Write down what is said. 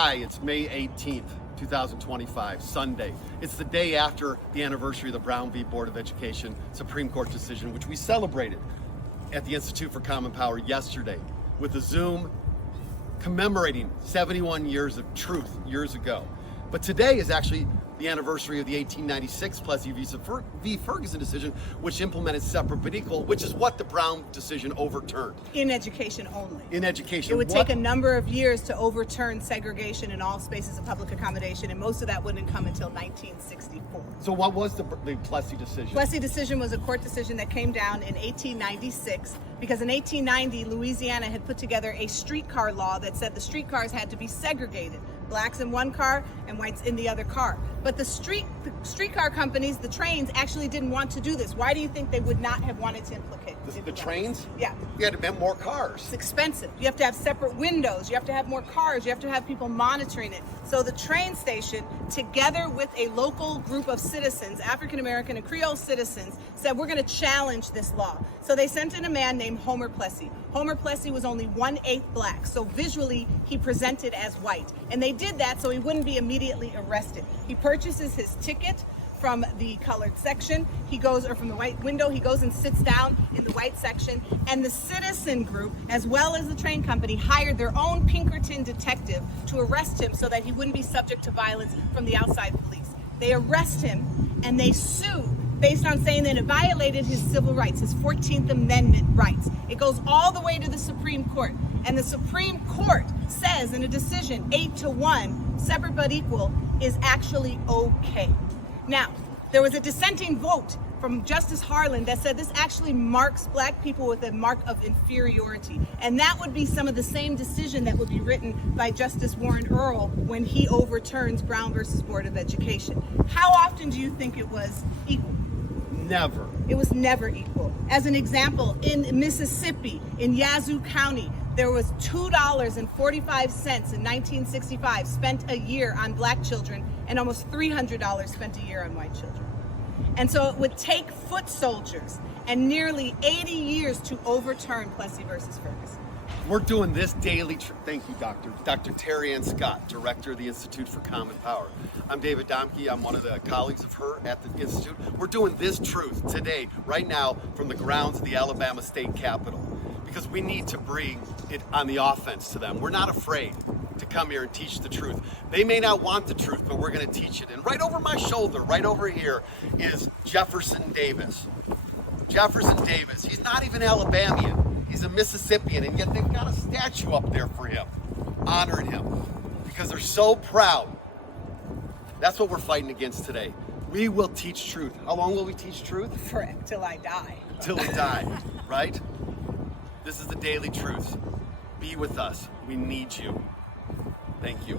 Hi, it's May 18th, 2025, Sunday. It's the day after the anniversary of the Brown v. Board of Education Supreme Court decision, which we celebrated at the Institute for Common Power yesterday with a Zoom commemorating 71 years of truth years ago. But today is actually the anniversary of the 1896 Plessy v. Ferguson decision, which implemented separate but equal, which is what the Brown decision overturned. In education only. In education. It would take a number of years to overturn segregation in all spaces of public accommodation, and most of that wouldn't come until 1964. So what was the Plessy decision? Plessy decision was a court decision that came down in 1896 because in 1890, Louisiana had put together a streetcar law that said the streetcars had to be segregated. Blacks in one car and whites in the other car. But the streetcar companies, the trains, actually didn't want to do this. Why do you think they would not have wanted to implicate the trains? Yeah. You had to have more cars. It's expensive. You have to have separate windows. You have to have more cars. You have to have people monitoring it. So the train station, together with a local group of citizens, African American and Creole citizens, said, we're going to challenge this law. So they sent in a man named Homer Plessy. Homer Plessy was only 1/8 black, so visually he presented as white. And they did that so he wouldn't be immediately arrested. He purchases his ticket from the colored section. He goes, or from the white window, he goes and sits down in the white section. And the citizen group, as well as the train company, hired their own Pinkerton detective to arrest him so that he wouldn't be subject to violence from the outside police. They arrest him and they sue based on saying that it violated his civil rights, his 14th Amendment rights. It goes all the way to the Supreme Court. And the Supreme Court says in a decision, 8-1, separate but equal, is actually okay. Now, there was a dissenting vote from Justice Harlan that said this actually marks black people with a mark of inferiority. And that would be some of the same decision that would be written by Justice Warren Earl when he overturns Brown versus Board of Education. How often do you think it was equal? Never. It was never equal. As an example, in Mississippi, in Yazoo County, there was $2.45 in 1965 spent a year on black children and almost $300 spent a year on white children. And so it would take foot soldiers and nearly 80 years to overturn Plessy versus Ferguson. We're doing this daily. Thank you, Dr. Terry Ann Scott, Director of the Institute for Common Power. I'm David Domke. I'm one of the colleagues of her at the Institute. We're doing this truth today, right now, from the grounds of the Alabama State Capitol, because we need to bring it on the offense to them. We're not afraid to come here and teach the truth. They may not want the truth, but we're going to teach it. And right over my shoulder, right over here, is Jefferson Davis. Jefferson Davis. He's not even Alabamian. He's a Mississippian, and yet they've got a statue up there for him, honoring him, because they're so proud. That's what we're fighting against today. We will teach truth. How long will we teach truth? Till I die. Till we die, right? This is the daily truth. Be with us. We need you. Thank you.